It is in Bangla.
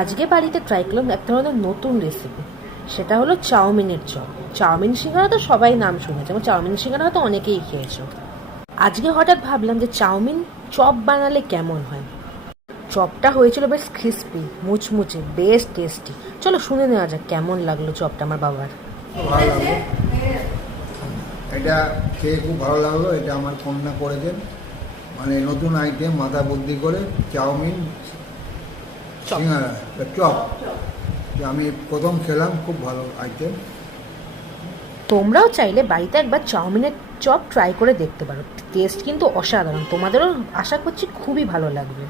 আজকে বাড়িতে ট্রাই করলাম এক ধরনের নতুন রেসিপি, সেটা হলো চাউমিনের চপ। চাউমিন সিঙ্গারা তো সবাই নাম শুনেছে, এবং চাউমিন সিঙ্গারা হয়তো অনেকেই খেয়েছো। আজকে হঠাৎ ভাবলাম যে চাউমিন চপ বানালে কেমন হয়। চপটা হয়েছিল বেশ ক্রিস্পি, মুচমুচে, বেশ টেস্টি। চলো শুনে নেওয়া যাক কেমন লাগলো চপটা আমার বাবার। ভালো লাগলো, এটা খেয়ে খুব ভালো লাগলো। এটা আমার কন্যা করেছেন, মানে নতুন আইটেম, মাথা বুদ্ধি করে চাউমিন সিঙ্গারা চপ। আমি প্রথম খেলাম, খুব ভালো আইটেম। তোমরাও চাইলে বাড়িতে একবার চাউমিনের চপ ট্রাই করে দেখতে পারো, টেস্ট কিন্তু অসাধারণ। তোমাদেরও আশা করছি খুবই ভালো লাগবে।